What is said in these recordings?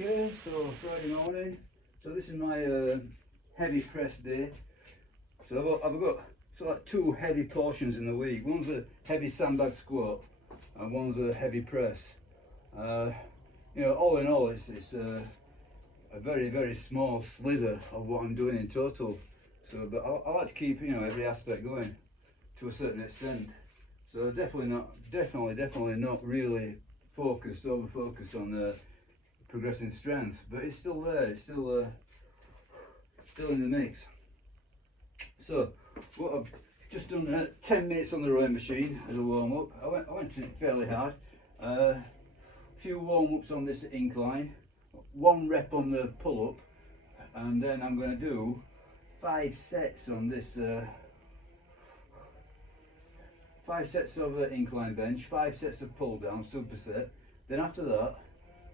Okay, so Friday morning. So this is my heavy press day. So I've got sort of like two heavy portions in the week. One's a heavy sandbag squat and one's a heavy press. You know, all in all, it's a very small slither of what I'm doing in total. So, but I like to keep, you know, every aspect going to a certain extent. So definitely not really over focused on progressing strength, but it's still there. It's still in the mix. So what I've just done 10 minutes on the rowing machine as a warm up. I went to it fairly hard. A few warm ups on this incline, 1 rep on the pull up, and then I'm going to do 5 sets on this. 5 sets of incline bench, 5 sets of pull down, superset. Then after that,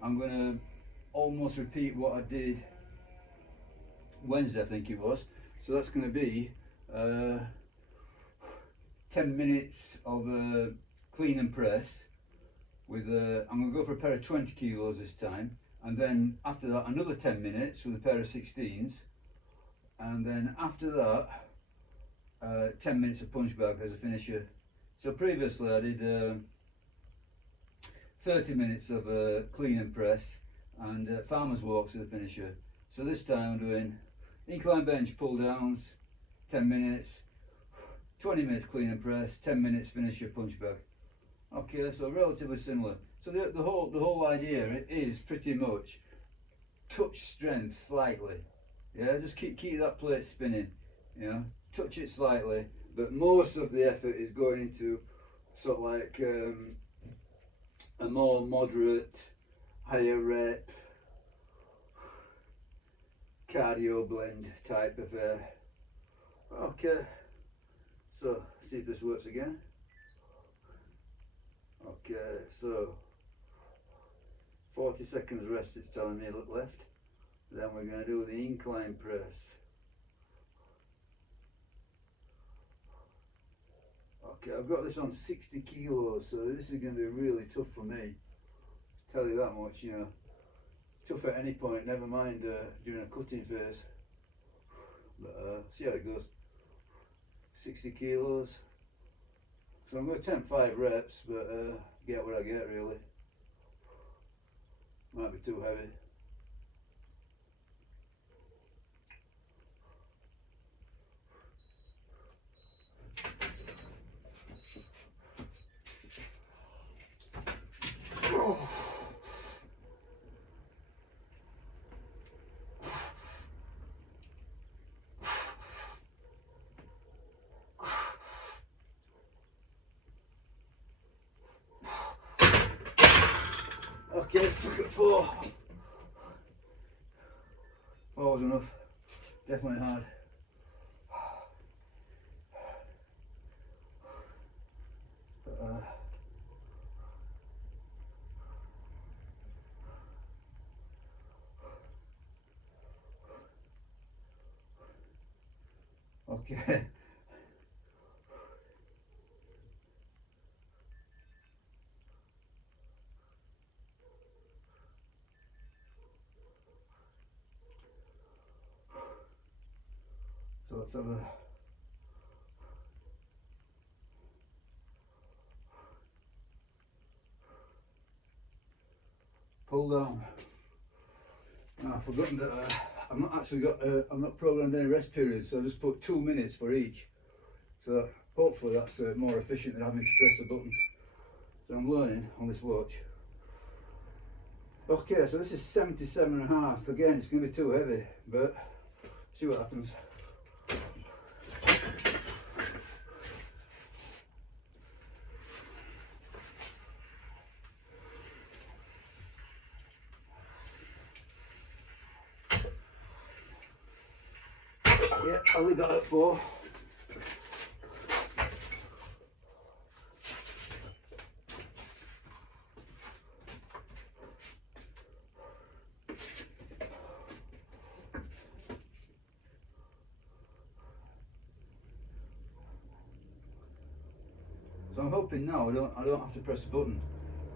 I'm going to almost repeat what I did Wednesday, I think it was. So that's going to be 10 minutes of clean and press with I'm going to go for a pair of 20 kilos this time, and then after that another 10 minutes with a pair of 16s, and then after that 10 minutes of punch bag as a finisher. So previously I did 30 minutes of clean and press and farmer's walks as a finisher. So this time I'm doing incline bench pull downs, 10 minutes, 20 minutes clean and press, 10 minutes finisher punch bag. Okay, so relatively similar. So the whole idea is pretty much touch strength slightly. Yeah, just keep that plate spinning. You know, touch it slightly, but most of the effort is going into sort of like a more moderate, higher rep, cardio blend type of okay, so see if this works again. Okay, so 40 seconds rest, it's telling me look left. Then we're going to do the incline press. Okay, I've got this on 60 kilos, so this is going to be really tough for me. Tell you that much, you know. Tough at any point, never mind during a cutting phase. But see how it goes. 60 kilos. So I'm going to attempt 5 reps, but get what I get really. Might be too heavy. Okay, stuck at 4. 4 was enough. Definitely hard. But, okay. So let's have a pull down. Now I've forgotten that I've not actually got I've not programmed any rest periods, so I just put 2 minutes for each. So hopefully that's more efficient than having to press the button. So I'm learning on this watch. Okay, so this is 77.5. Again, it's going to be too heavy, but see what happens. Yeah, I'll leave that at 4. So I'm hoping now I don't have to press the button.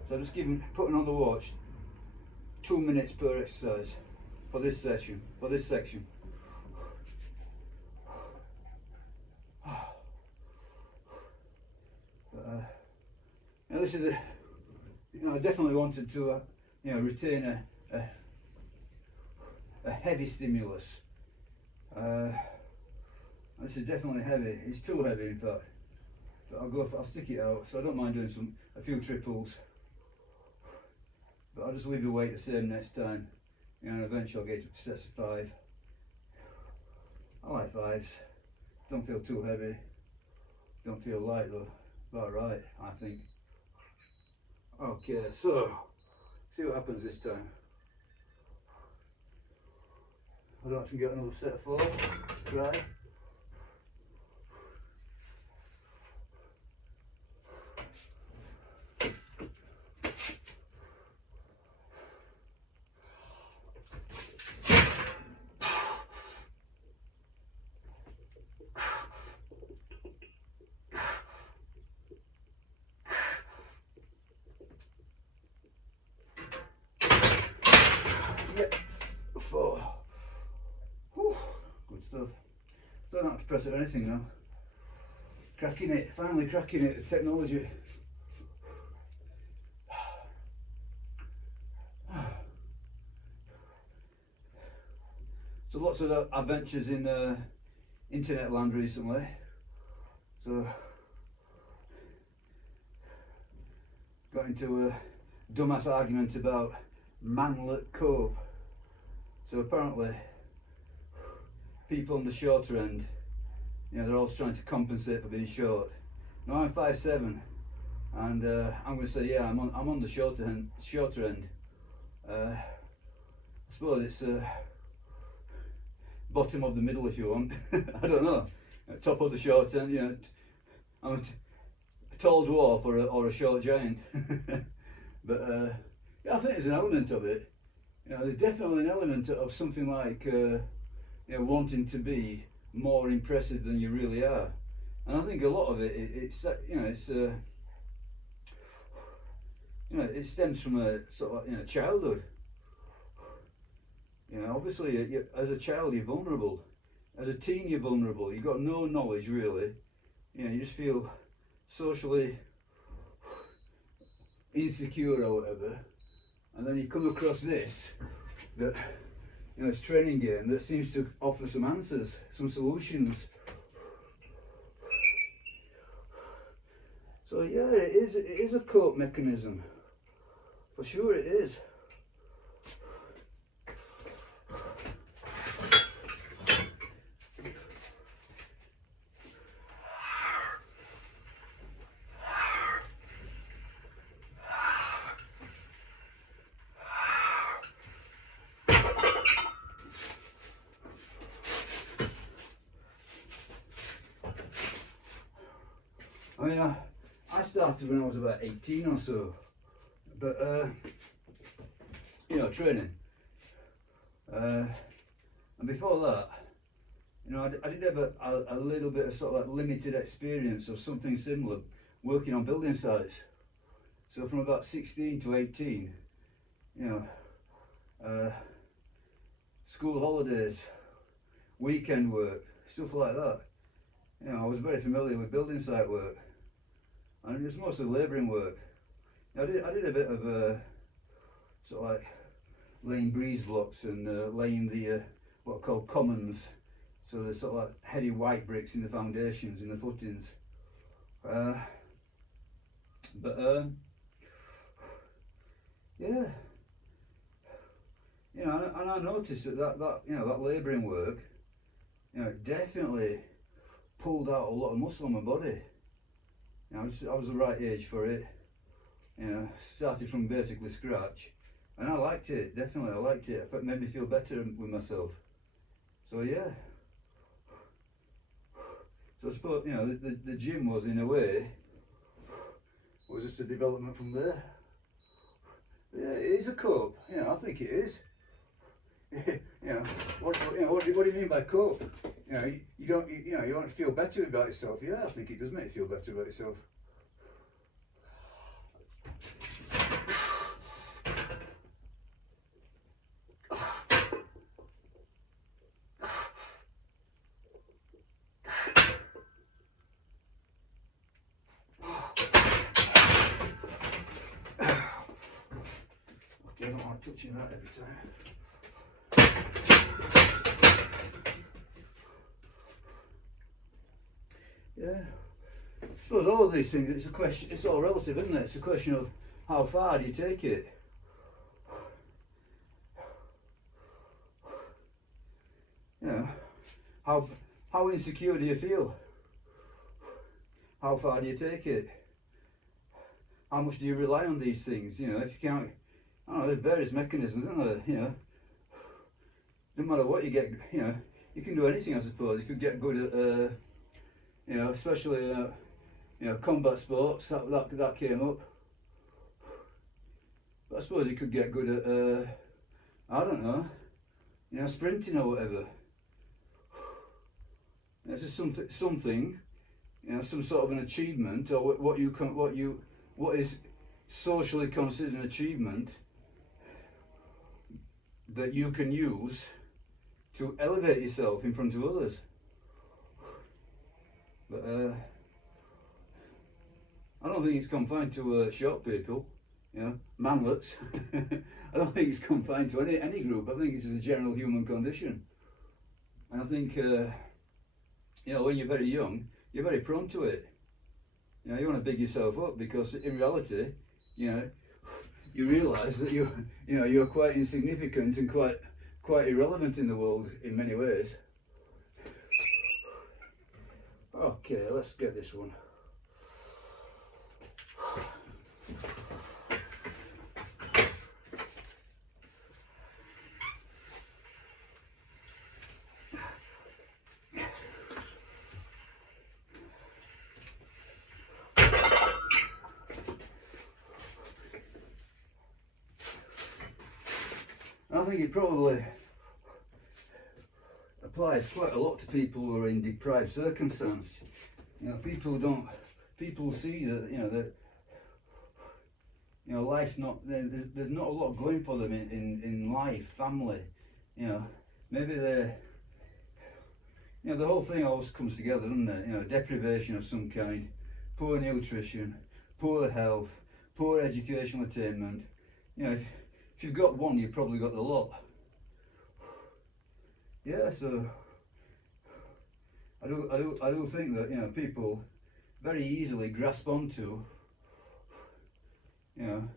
So I'm just putting on the watch 2 minutes per exercise for this session, for this section. Now this is a, I definitely wanted to, retain a heavy stimulus. This is definitely heavy. It's too heavy, in fact. But I'll stick it out. So I don't mind doing a few triples. But I'll just leave the weight the same next time. And eventually I'll get up to sets of 5. I like 5s. Don't feel too heavy. Don't feel light though. About right, I think. Okay, so see what happens this time. I don't know if I can get another set of 4. Try. Yep, 4. Whew, good stuff. So I don't have to press it or anything now. Cracking it, finally cracking it, the technology. So lots of adventures in internet land recently. So got into a dumbass argument about manlet cope. So apparently people on the shorter end, they're always trying to compensate for being short. Now I'm 5'7", and I'm going to say, yeah, I'm on the shorter end. I suppose it's bottom of the middle, if you want. I don't know. Top of the short end. I'm a tall dwarf or a short giant. But yeah, I think there's an element of it. There's definitely an element of something like wanting to be more impressive than you really are, and I think a lot of it stems from a sort of childhood. Obviously, as a child you're vulnerable. As a teen you're vulnerable. You've got no knowledge really. You just feel socially insecure or whatever, and then you come across this that it's training game that seems to offer some answers, some solutions. So yeah, it is a cope mechanism, for sure it is. I mean, I started when I was about 18 or so, but training. And before that, I did have a little bit of sort of like limited experience of something similar, working on building sites. So from about 16 to 18, school holidays, weekend work, stuff like that. I was very familiar with building site work, and it was mostly labouring work. I did a bit of sort of like laying breeze blocks and laying the what are called commons, so there's sort of like heavy white bricks in the foundations, in the footings. Yeah, and I noticed that labouring work, definitely pulled out a lot of muscle on my body. I was the right age for it. Started from basically scratch, and I liked it. Definitely, I liked it. It made me feel better with myself. So yeah. So I suppose the gym was, in a way, was just a development from there. But yeah, it is a cope. I think it is. What do you mean by cope? You want to feel better about yourself. Yeah, I think it does make you feel better about yourself. touching that every time. Yeah. I suppose all of these things, it's a question, it's all relative, isn't it? It's a question of how far do you take it? You know, how insecure do you feel? How far do you take it? How much do you rely on these things? You know, if you can't, I don't know, there's various mechanisms, isn't there? You know, no matter what you get, you know, you can do anything, I suppose. You could get good at, you know, especially, you know, combat sports. That came up. But I suppose you could get good at, I don't know, you know, sprinting or whatever. It's just something, you know, some sort of an achievement, or what is socially considered an achievement that you can use to elevate yourself in front of others. But I don't think it's confined to short people, you know, manlets. I don't think it's confined to any group. I think it's a general human condition. And I think, you know, when you're very young, you're very prone to it. You know, you want to big yourself up because in reality, you know, you realise that you're quite insignificant and quite irrelevant in the world in many ways. Okay, let's get this one. I think it probably applies quite a lot to people who are in deprived circumstance. You know, people see that, you know, life's not, there's not a lot going for them in life, family, you know, maybe they're, you know, the whole thing always comes together, doesn't it? You know, deprivation of some kind, poor nutrition, poor health, poor educational attainment. You know, if you've got one, you've probably got the lot. Yeah, so I do think that, you know, people very easily grasp onto, you know,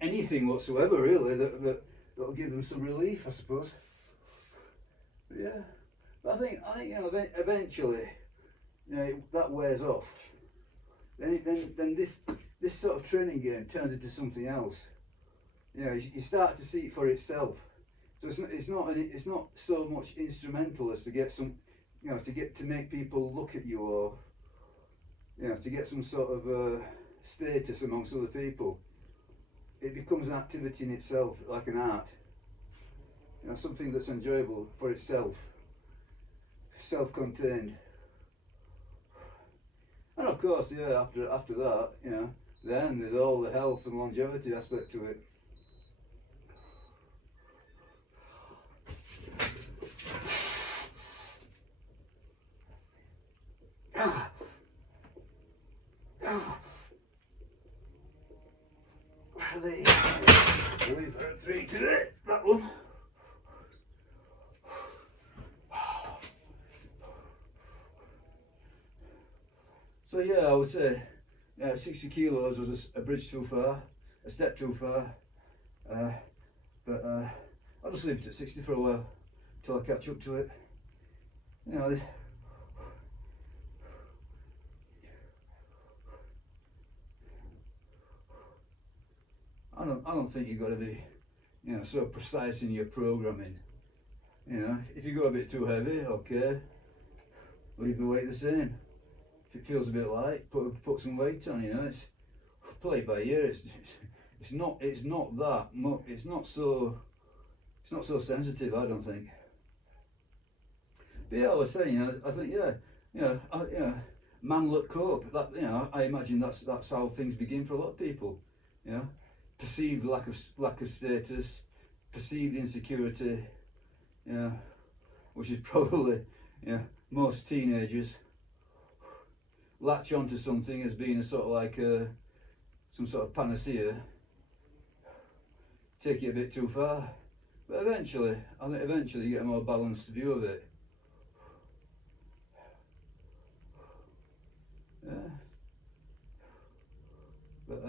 anything whatsoever really that'll give them some relief, I suppose. But yeah, but I think you know, eventually, you know, that wears off. Then this sort of training game turns into something else. You know, you start to see it for itself. So it's not so much instrumental as to get some, you know, to make people look at you, or, you know, to get some sort of status amongst other people. It becomes an activity in itself, like an art. You know, something that's enjoyable for itself, self-contained. And of course, yeah, after that, you know, then there's all the health and longevity aspect to it. We've got 3 today, that one. So yeah, I would say, yeah, 60 kilos was a bridge too far, a step too far. But I'll just leave it at 60 for a while till I catch up to it. You know, I don't think you've got to be, you know, so precise in your programming. You know, if you go a bit too heavy, okay, leave the weight the same. If it feels a bit light, put some weight on. You know, it's play by ear. It's not that much. It's not so sensitive, I don't think. But yeah, I was saying, you know, I think, yeah, you know, manlet cope. That, you know, I imagine that's how things begin for a lot of people. You know, perceived lack of status, perceived insecurity. You know, which is probably, you know, most teenagers latch onto something as being a sort of like some sort of panacea take it a bit too far. But eventually, I think eventually you get a more balanced view of it. Yeah. But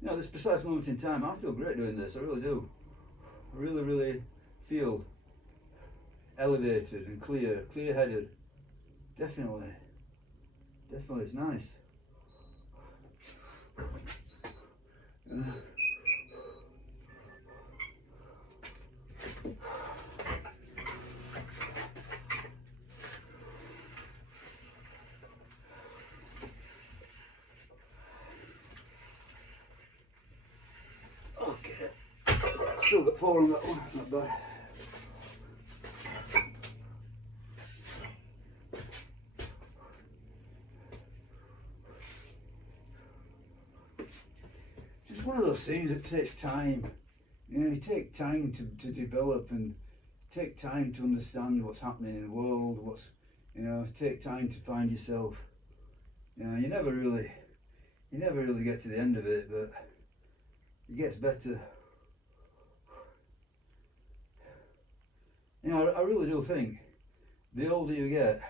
you know, this precise moment in time, I feel great doing this. I really do. I really, really feel elevated and clear-headed. Definitely, it's nice. Okay, still got 4 on that one, not bad. Just one of those things that takes time. You know, you take time to develop and take time to understand what's happening in the world, you know, take time to find yourself. You know, you never really get to the end of it, but it gets better. You know, I really do think the older you get,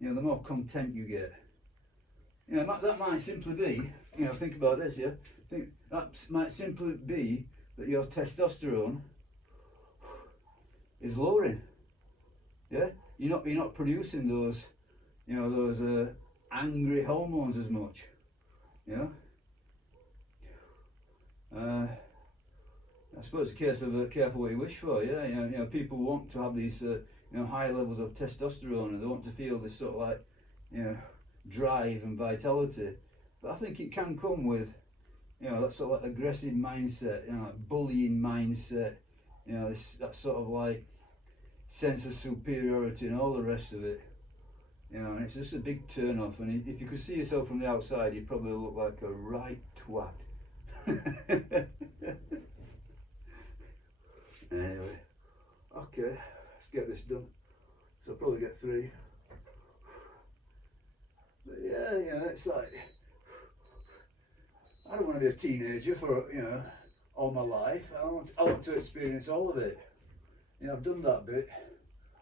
you know, the more content you get. You know, that might simply be, you know, think about this, yeah? Think that might simply be that your testosterone is lowering. Yeah? You're not producing those, you know, those angry hormones as much. You know? I suppose it's a case of careful what you wish for. Yeah, you know, people want to have these, you know, high levels of testosterone, and they want to feel this sort of like, you know, drive and vitality. But I think it can come with, you know, that sort of like aggressive mindset, you know, like bullying mindset, you know, that sort of like sense of superiority and all the rest of it. You know, and it's just a big turn off. And if you could see yourself from the outside, you'd probably look like a right twat. Anyway, okay, let's get this done. So I'll probably get 3. But yeah, you know, it's like, I don't want to be a teenager for, you know, all my life. I want to experience all of it. You know, I've done that bit.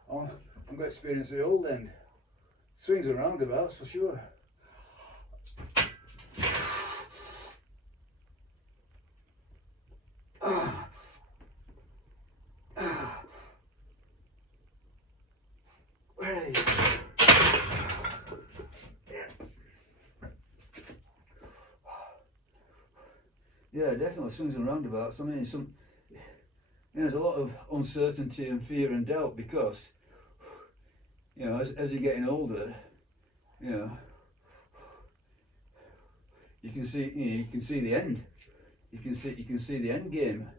I'm going to experience the old end. Swings and roundabouts for sure. Yeah, definitely swings and roundabouts. I mean, you know, there's a lot of uncertainty and fear and doubt because, you know, as you're getting older, you know, you can see the end. You can see the end game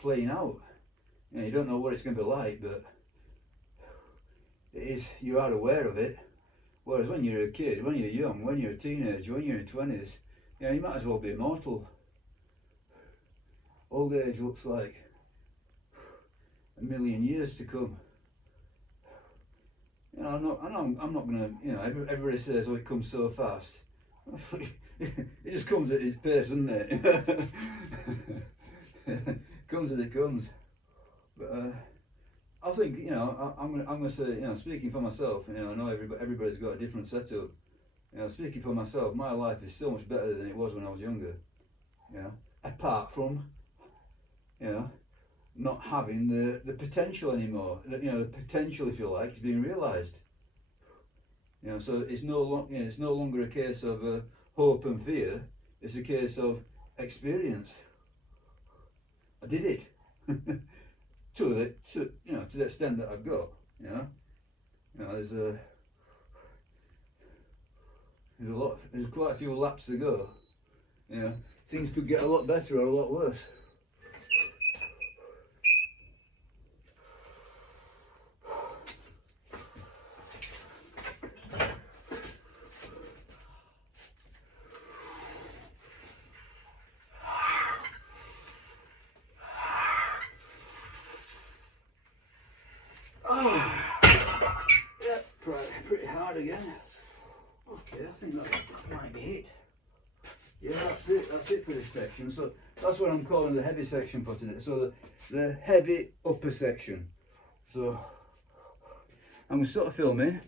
playing out. You know, you don't know what it's going to be like, but you are aware of it. Whereas when you're a kid, when you're young, when you're a teenager, when you're in your 20s, you know, you might as well be immortal. Old age looks like a million years to come. You know, I'm not gonna, you know, everybody says, oh, it comes so fast. It just comes at its pace, doesn't it? Comes as it comes. But I think, you know, I'm gonna say, you know, speaking for myself, you know, I know everybody's got a different setup. You know, speaking for myself, my life is so much better than it was when I was younger. You know, apart from, you know, not having the potential anymore. You know, the potential, if you like, is being realised. You know, so it's no longer a case of hope and fear. It's a case of experience. I did it to the extent that I've got. You know, there's quite a few laps to go. You know, things could get a lot better or a lot worse. Try it pretty hard again. Okay, I think that might be it. Yeah, that's it for this section. So that's what I'm calling the heavy section for today. So the heavy upper section. So I'm sort of filming.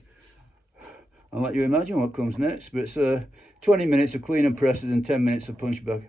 I'll let you imagine what comes next, but it's 20 minutes of clean and presses and 10 minutes of punch bag.